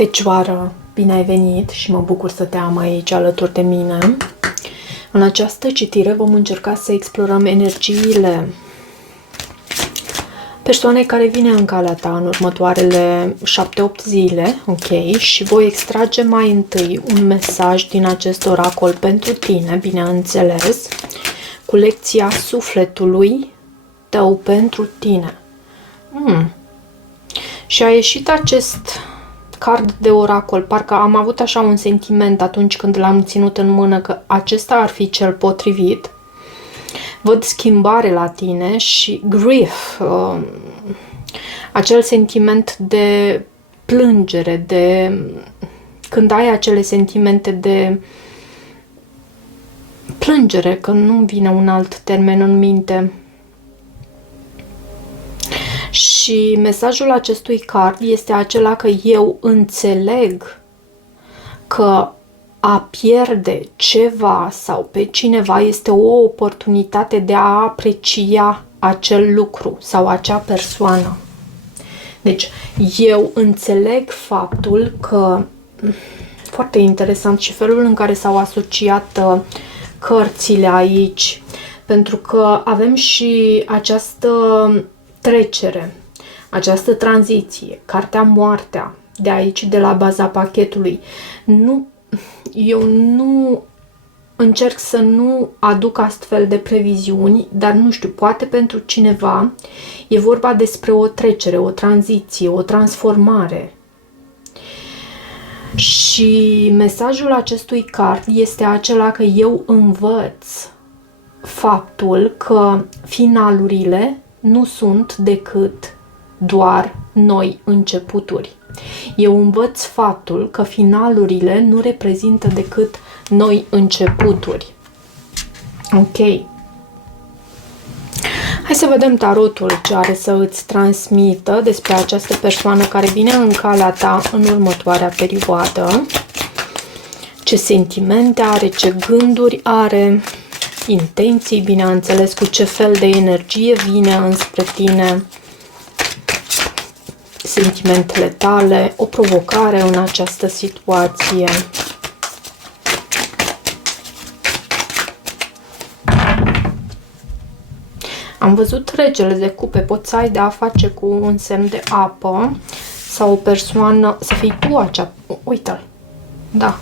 Fecioară, bine ai venit și mă bucur să te am aici alături de mine. În această citire vom încerca să explorăm energiile persoanei care vine în calea ta în următoarele 7-8 zile, ok? Și voi extrage mai întâi un mesaj din acest oracol pentru tine, bineînțeles, cu lecția sufletului tău pentru tine. Și a ieșit acest card de oracol, parcă am avut așa un sentiment atunci când l-am ținut în mână că acesta ar fi cel potrivit. Văd schimbare la tine și grief, acel sentiment de plângere, de când ai acele sentimente de plângere, că nu vine un alt termen în minte. Și mesajul acestui card este acela că eu înțeleg că a pierde ceva sau pe cineva este o oportunitate de a aprecia acel lucru sau acea persoană. Deci, eu înțeleg faptul că, foarte interesant și felul în care s-au asociat cărțile aici, pentru că avem și această trecere, această tranziție, cartea moartea, de aici, de la baza pachetului. Eu nu încerc să nu aduc astfel de previziuni, dar nu știu, poate pentru cineva e vorba despre o trecere, o tranziție, o transformare. Și mesajul acestui card este acela că eu învăț faptul că finalurile nu sunt decât doar noi începuturi. Eu învăț faptul că finalurile nu reprezintă decât noi începuturi. Ok. Hai să vedem tarotul ce are să îți transmită despre această persoană care vine în calea ta în următoarea perioadă. Ce sentimente are, ce gânduri are, intenții, bineînțeles, cu ce fel de energie vine înspre tine, sentimentele tale, o provocare în această situație. Am văzut regele de cupe, poți să ai de a face cu un semn de apă sau o persoană, să fii tu acea, uite-l, da,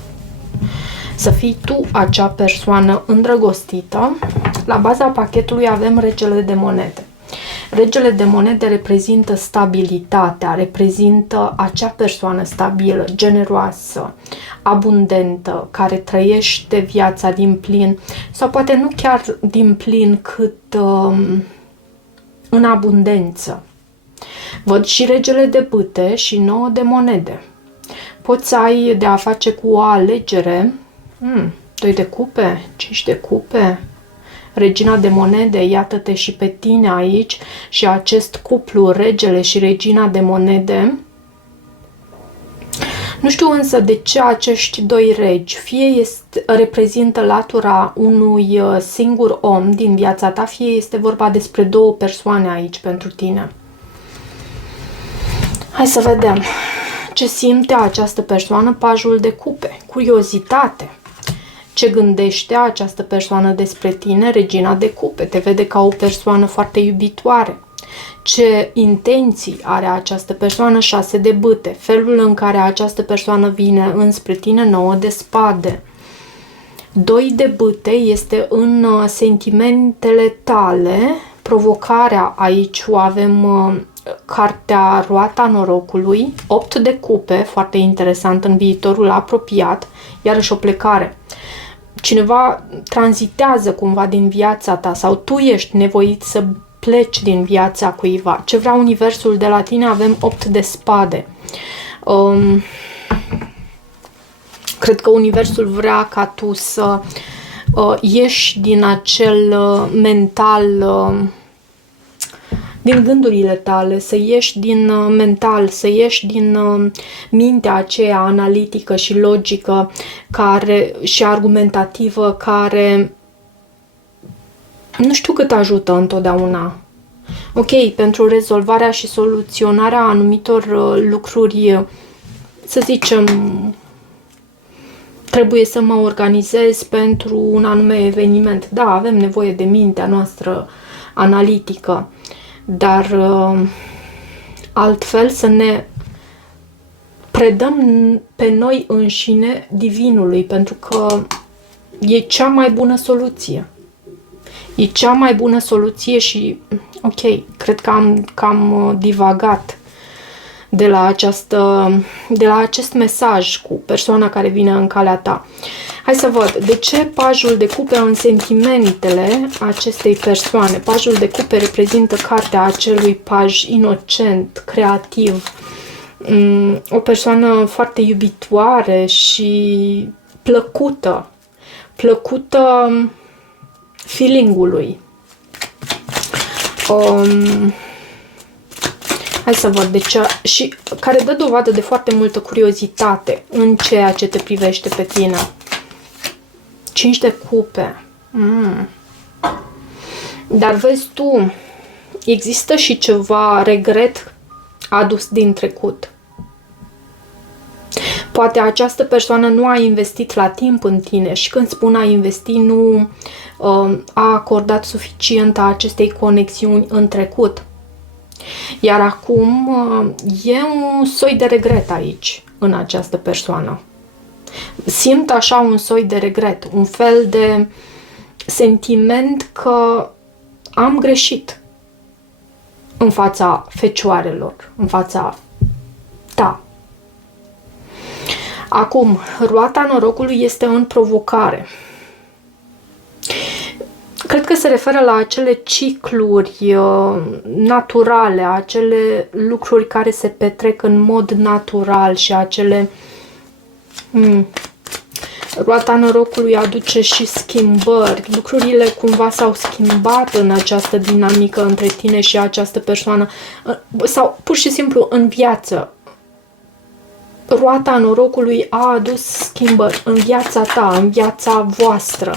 să fii tu acea persoană îndrăgostită. La baza pachetului avem regele de monede. Regele de monede reprezintă stabilitatea, reprezintă acea persoană stabilă, generoasă, abundentă, care trăiește viața din plin, sau poate nu chiar din plin, cât în abundență. Văd și regele de bâte și 9 de monede. Poți să ai de a face cu o alegere, 2 de cupe, 5 de cupe, regina de monede, iată-te și pe tine aici și acest cuplu, regele și regina de monede. Nu știu însă de ce acești doi regi, fie reprezintă latura unui singur om din viața ta, fie este vorba despre două persoane aici pentru tine. Hai să vedem ce simte această persoană, pajul de cupe, curiozitate. Ce gândește această persoană despre tine, regina de cupe, te vede ca o persoană foarte iubitoare. Ce intenții are această persoană, 6 de bâte, felul în care această persoană vine înspre tine, 9 de spade. 2 de bâte este în sentimentele tale, provocarea aici o avem cartea roata norocului, 8 de cupe, foarte interesant în viitorul apropiat, iarăși o plecare. Cineva tranzitează cumva din viața ta sau tu ești nevoit să pleci din viața cuiva. Ce vrea universul de la tine? Avem 8 de spade. Cred că universul vrea ca tu să ieși din acel mental, din gândurile tale, să ieși din mental, să ieși din mintea aceea analitică și logică și argumentativă care nu știu cât ajută întotdeauna. Ok, pentru rezolvarea și soluționarea anumitor lucruri să zicem, trebuie să mă organizez pentru un anume eveniment. Da, avem nevoie de mintea noastră analitică, dar altfel să ne predăm pe noi înșine divinului, pentru că e cea mai bună soluție. E cea mai bună soluție și, ok, cred că am divagat de la acest mesaj cu persoana care vine în calea ta. Hai să văd, de ce pajul de cupe în sentimentele acestei persoane? Pajul de cupe reprezintă cartea acelui paj inocent, creativ, o persoană foarte iubitoare și plăcută feeling-ului. Hai să văd de ce, și care dă dovadă de foarte multă curiozitate în ceea ce te privește pe tine. 5 de cupe. Dar vezi tu, există și ceva regret adus din trecut. Poate această persoană nu a investit la timp în tine și când spun a investi, nu a acordat suficient a acestei conexiuni în trecut. Iar acum e un soi de regret aici, în această persoană. Simt așa un soi de regret, un fel de sentiment că am greșit în fața fecioarelor, în fața ta. Acum, roata norocului este în provocare. Cred că se referă la acele cicluri naturale, acele lucruri care se petrec în mod natural și acele... Roata norocului aduce și schimbări. Lucrurile cumva s-au schimbat în această dinamică între tine și această persoană. Sau pur și simplu în viață. Roata norocului a adus schimbări în viața ta, în viața voastră.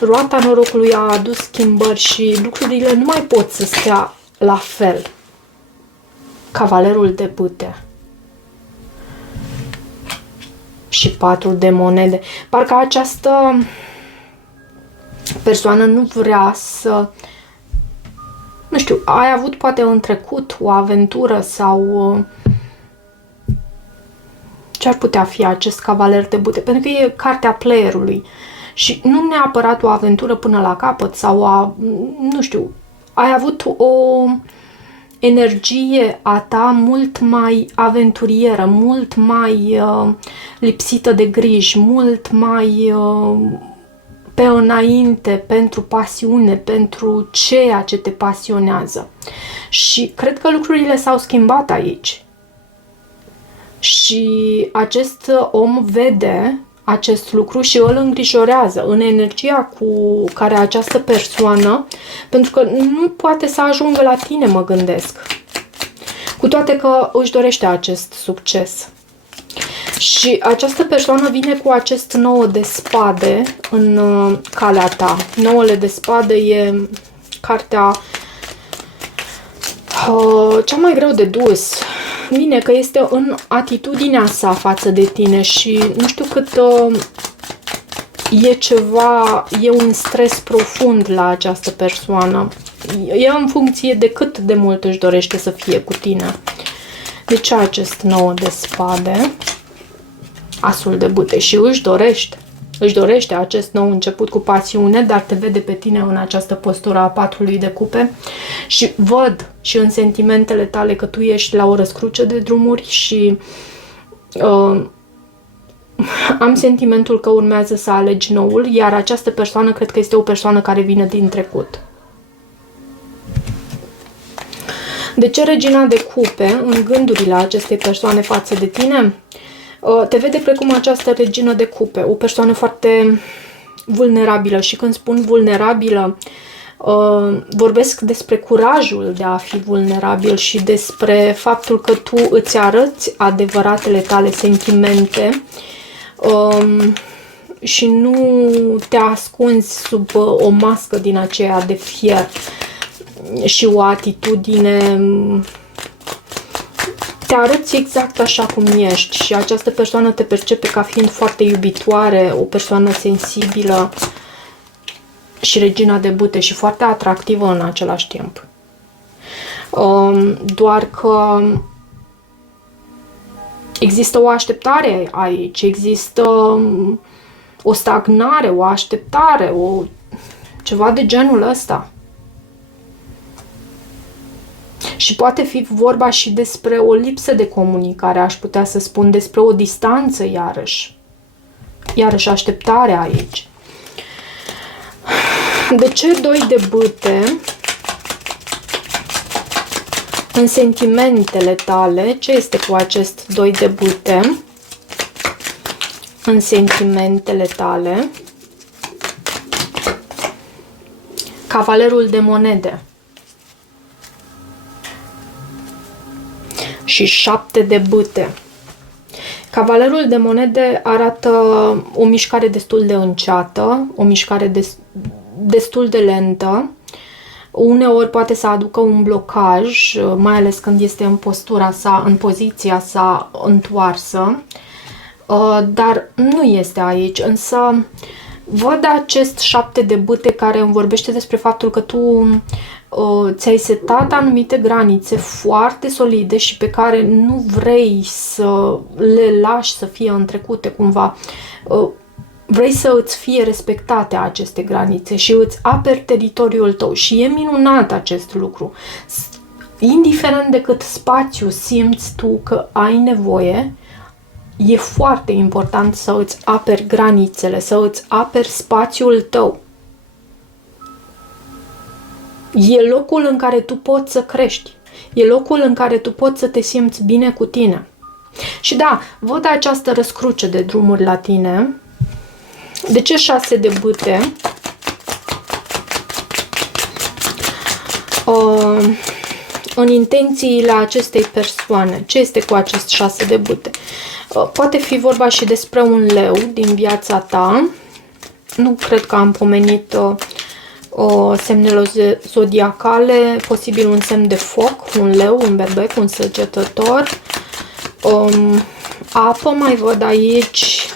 Roata norocului a adus schimbări și lucrurile nu mai pot să stea la fel. Cavalerul de bâte. Și 4 de monede. Parcă această persoană nu vrea să... Nu știu, ai avut poate în trecut o aventură sau... Ce ar putea fi acest cavaler de bâte? Pentru că e cartea playerului. Și nu neapărat o aventură până la capăt sau nu știu, ai avut o energie a ta mult mai aventurieră, mult mai lipsită de griji, mult mai pe înainte pentru pasiune, pentru ceea ce te pasionează. Și cred că lucrurile s-au schimbat aici. Și acest om vede acest lucru și îl îngrijorează în energia cu care această persoană, pentru că nu poate să ajungă la tine, mă gândesc. Cu toate că își dorește acest succes. Și această persoană vine cu acest 9 de spade în calea ta. 9 de spade e cartea cea mai greu de dus. Bine, că este în atitudinea sa față de tine și nu știu cât e un stres profund la această persoană. E în funcție de cât de mult își dorește să fie cu tine. Deci acest 9 de spade, asul de bâte și își dorește acest nou început cu pasiune, dar te vede pe tine în această postură a 4 de cupe și văd și în sentimentele tale că tu ești la o răscruce de drumuri și am sentimentul că urmează să alegi noul, iar această persoană cred că este o persoană care vine din trecut. De ce regina de cupe în gândurile acestei persoane față de tine? Te vede precum această regină de cupe, o persoană foarte vulnerabilă și când spun vulnerabilă, vorbesc despre curajul de a fi vulnerabil și despre faptul că tu îți arăți adevăratele tale sentimente și nu te ascunzi sub o mască din aceea de fier și o atitudine. te arăți exact așa cum ești și această persoană te percepe ca fiind foarte iubitoare, o persoană sensibilă și regina de bâte și foarte atractivă în același timp. Doar că există o așteptare aici, există o stagnare, o așteptare, ceva de genul ăsta. Și poate fi vorba și despre o lipsă de comunicare, aș putea să spun, despre o distanță iarăși. Iarăși așteptarea aici. De ce 2 de bâte în sentimentele tale? Ce este cu acest 2 de bâte în sentimentele tale? Cavalerul de monede. Și 7 de bâte. Cavalerul de monede arată o mișcare destul de înceată, o mișcare destul de lentă. Uneori poate să aducă un blocaj, mai ales când este în postura sa, în poziția sa întoarsă, dar nu este aici, însă văd acest 7 de bâte care îmi vorbește despre faptul că tu ți-ai setat anumite granițe foarte solide și pe care nu vrei să le lași să fie întrecute cumva. Vrei să îți fie respectate aceste granițe și îți aperi teritoriul tău și e minunat acest lucru. Indiferent de cât spațiu simți tu că ai nevoie, e foarte important să îți aperi granițele, să îți aperi spațiul tău. E locul în care tu poți să crești. E locul în care tu poți să te simți bine cu tine. Și da, văd această răscruce de drumuri la tine. De ce 6 de bâte? În intențiile acestei persoane. Ce este cu acest 6 de bâte? Poate fi vorba și despre un leu din viața ta. Nu cred că am pomenit semnele zodiacale, posibil un semn de foc, un leu, un berbec, un săgetător. Apă mai văd aici,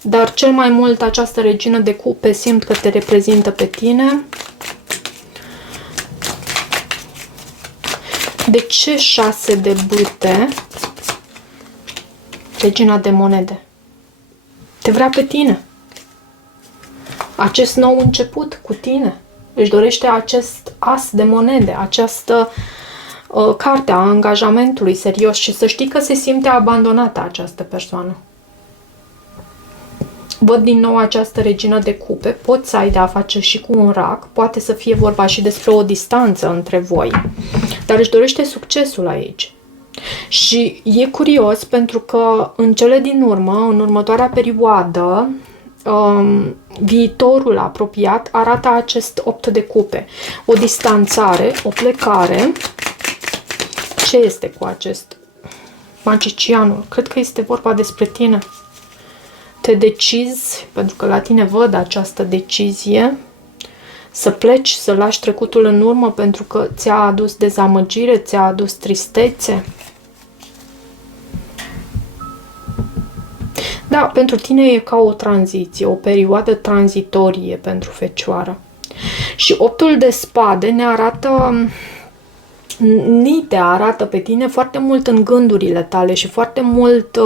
dar cel mai mult această regină de cupe simt că te reprezintă pe tine. De ce 6 de bâte? Regina de monede. Te vrea pe tine. Acest nou început cu tine. Își dorește acest as de monede, această carte a angajamentului serios și să știi că se simte abandonată această persoană. Văd din nou această regină de cupe, poți să ai de a face și cu un rac, poate să fie vorba și despre o distanță între voi, dar își dorește succesul aici. Și e curios pentru că în cele din urmă, în următoarea perioadă, viitorul apropiat arată acest 8 de cupe. O distanțare, o plecare. Ce este cu acest magicianul? Cred că este vorba despre tine. Te decizi, pentru că la tine văd această decizie, să pleci, să lași trecutul în urmă pentru că ți-a adus dezamăgire, ți-a adus tristețe. Da, pentru tine e ca o tranziție, o perioadă tranzitorie pentru Fecioară. Și 8-ul de spade ne arată, ni te arată pe tine foarte mult în gândurile tale și foarte mult,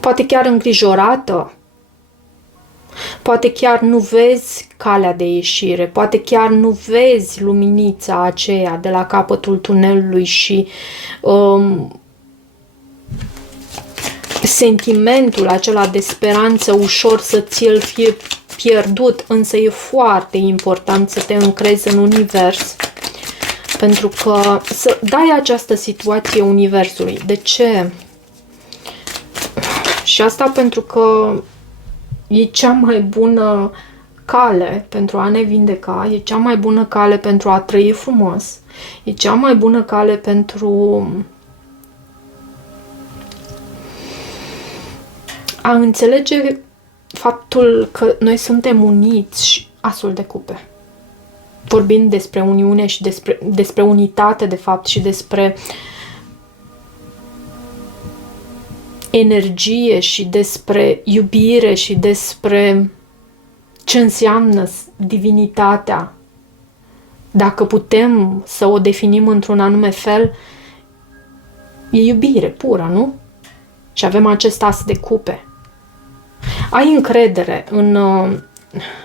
poate chiar îngrijorată, poate chiar nu vezi calea de ieșire, poate chiar nu vezi luminița aceea de la capătul tunelului și sentimentul acela de speranță ușor să ți-l fie pierdut, însă e foarte important să te încrezi în univers, pentru că să dai această situație universului. De ce? Și asta pentru că e cea mai bună cale pentru a ne vindeca, e cea mai bună cale pentru a trăi frumos, e cea mai bună cale pentru a înțelege faptul că noi suntem uniți și asul de cupe. vorbind despre uniune și despre unitate, de fapt, și despre energie și despre iubire și despre ce înseamnă divinitatea. Dacă putem să o definim într-un anume fel, e iubire pură, nu? Și avem acest as de cupe. Ai încredere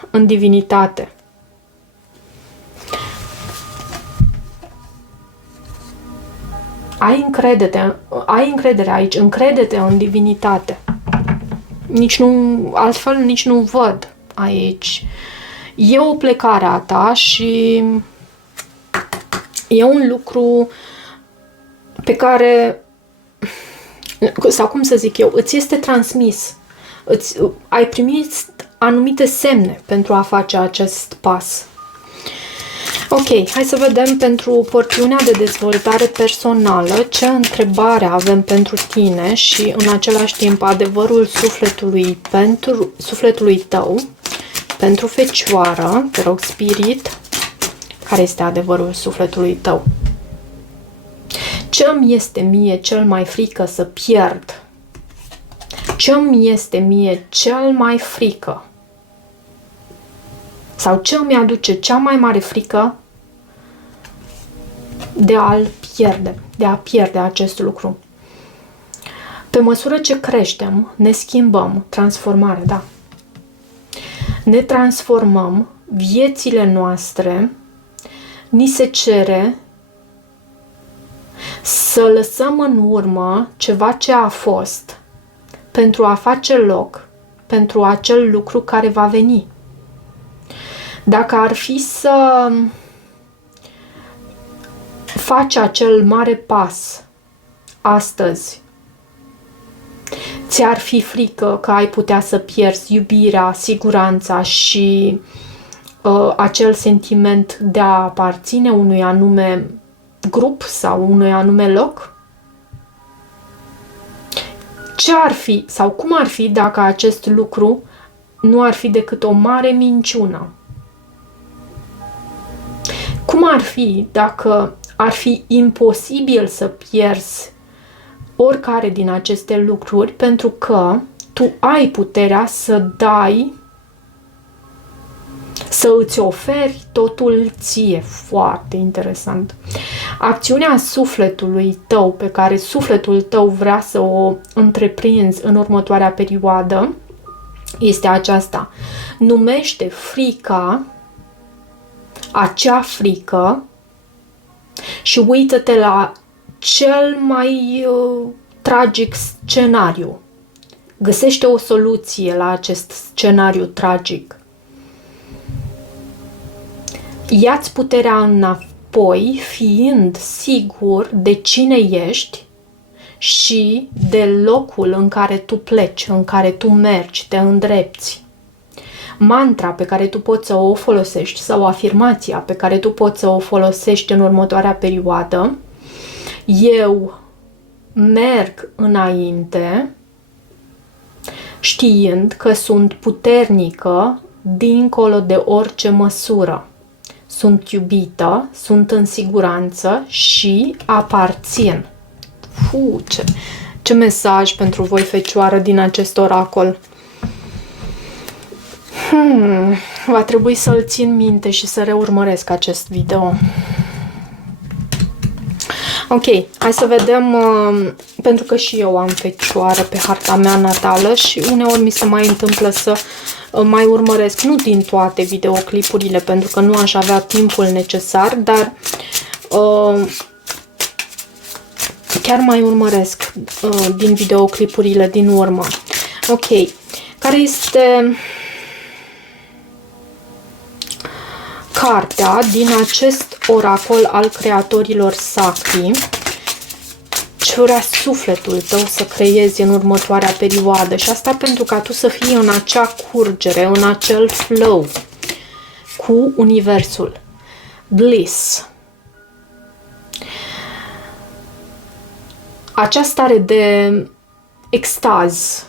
în divinitate. Ai încredere aici, încrede-te în divinitate. Altfel nici nu văd aici. E o plecare a ta și e un lucru pe care, sau cum să zic eu, îți este transmis. Ai primit anumite semne pentru a face acest pas. Ok, hai să vedem pentru porțiunea de dezvoltare personală ce întrebare avem pentru tine și în același timp adevărul sufletului tău, pentru Fecioară, te rog, Spirit, care este adevărul sufletului tău? Ce îmi este mie cel mai frică să pierd? Ce îmi este mie cel mai frică? Sau ce îmi aduce cea mai mare frică de a pierde acest lucru? Pe măsură ce creștem, ne schimbăm, transformare, da. Ne transformăm, viețile noastre, ni se cere să lăsăm în urmă ceva ce a fost pentru a face loc pentru acel lucru care va veni. Dacă ar fi să faci acel mare pas astăzi, ți-ar fi frică că ai putea să pierzi iubirea, siguranța și acel sentiment de a aparține unui anume grup sau unui anume loc? Ce ar fi sau cum ar fi dacă acest lucru nu ar fi decât o mare minciună? Cum ar fi dacă ar fi imposibil să pierzi oricare din aceste lucruri pentru că tu ai puterea să dai, să îți oferi totul ție? Foarte interesant. Acțiunea sufletului tău pe care sufletul tău vrea să o întreprinzi în următoarea perioadă este aceasta. Numește frica, acea frică, și uită-te la cel mai tragic scenariu. Găsește o soluție la acest scenariu tragic. Ia-ți puterea înapoi, fiind sigur de cine ești și de locul în care tu pleci, în care tu mergi, te îndrepți. Mantra pe care tu poți să o folosești sau afirmația pe care tu poți să o folosești în următoarea perioadă: eu merg înainte știind că sunt puternică dincolo de orice măsură. Sunt iubită, sunt în siguranță și aparțin. Ce mesaj pentru voi, Fecioară, din acest oracol. Va trebui să-l țin minte și să reurmăresc acest video. Ok, hai să vedem, pentru că și eu am Fecioară pe harta mea natală și uneori mi se mai întâmplă să mai urmăresc, nu din toate videoclipurile, pentru că nu aș avea timpul necesar, dar chiar mai urmăresc din videoclipurile din urmă. Ok, care este cartea din acest oracol al creatorilor sacri? Ce vrea sufletul tău să creezi în următoarea perioadă? Și asta pentru ca tu să fii în acea curgere, în acel flow cu universul. Bliss. Acea stare de extaz,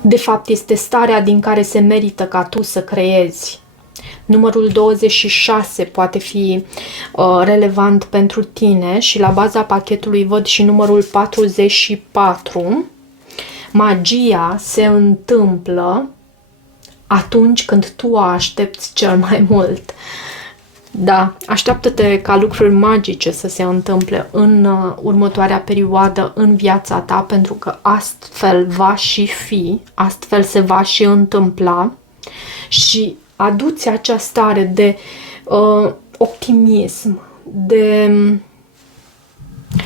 de fapt, este starea din care se merită ca tu să creezi. Numărul 26 poate fi relevant pentru tine și la baza pachetului văd și numărul 44. Magia se întâmplă atunci când tu o aștepți cel mai mult. Da, așteaptă-te ca lucruri magice să se întâmple în următoarea perioadă în viața ta, pentru că astfel va și fi, astfel se va și întâmpla și adu-ți acea stare de optimism, de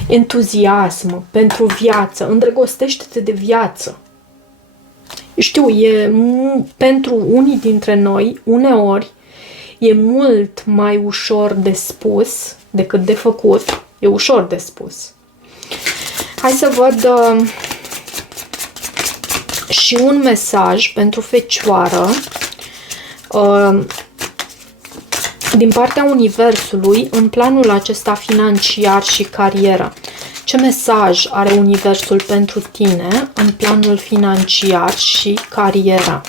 entuziasm pentru viață, îndrăgostește-te de viață. Știu, pentru unii dintre noi, uneori, e mult mai ușor de spus decât de făcut. E ușor de spus. Hai să văd și un mesaj pentru Fecioară din partea Universului în planul acesta financiar și carieră. Ce mesaj are Universul pentru tine în planul financiar și carieră?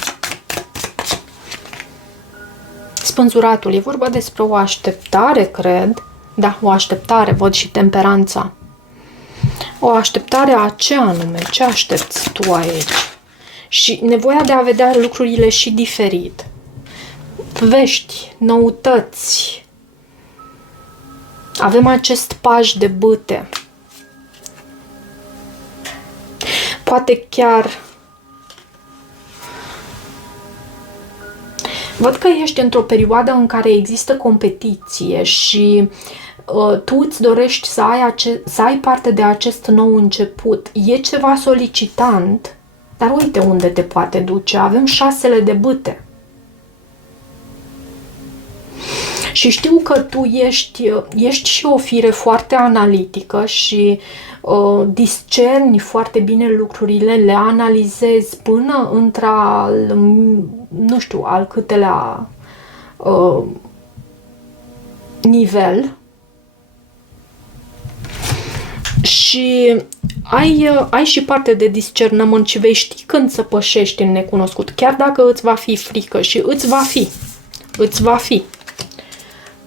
Spânzuratul, e vorba despre o așteptare, cred. Da, o așteptare, văd și temperanța. O așteptare a ce anume? Ce aștepți tu aici? Și nevoia de a vedea lucrurile și diferit. Vești, noutăți. Avem acest paj de bâte. Poate chiar văd că ești într-o perioadă în care există competiție și tu îți dorești să ai parte de acest nou început. E ceva solicitant, dar uite unde te poate duce. Avem 6 de bâte. Și știu că tu ești și o fire foarte analitică și discerni foarte bine lucrurile, le analizezi până nu știu, al câtelea nivel și ai și parte de discernământ și vei ști când să pășești în necunoscut, chiar dacă îți va fi frică și îți va fi.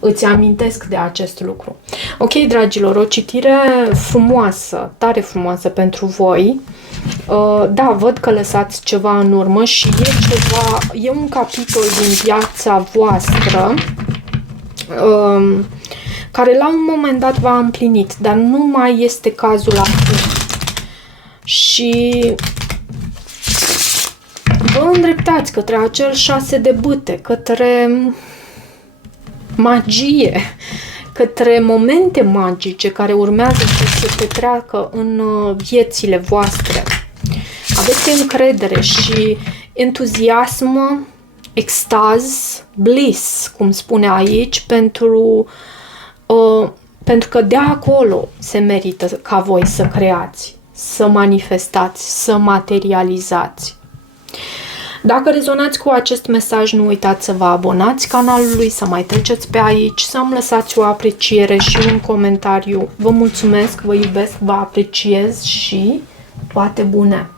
Îți amintesc de acest lucru. Ok, dragilor, o citire frumoasă, tare frumoasă pentru voi. Da, văd că lăsați ceva în urmă și e un capitol din viața voastră care la un moment dat v-a împlinit, dar nu mai este cazul acum. Și vă îndreptați către acel 6 de bâte, către magie, către momente magice care urmează să se petreacă în viețile voastre. Aveți încredere și entuziasm, extaz, bliss, cum spune aici, pentru că de acolo se merită ca voi să creați, să manifestați, să materializați. Dacă rezonați cu acest mesaj, nu uitați să vă abonați canalului, să mai treceți pe aici, să îmi lăsați o apreciere și un comentariu. Vă mulțumesc, vă iubesc, vă apreciez și toate bune!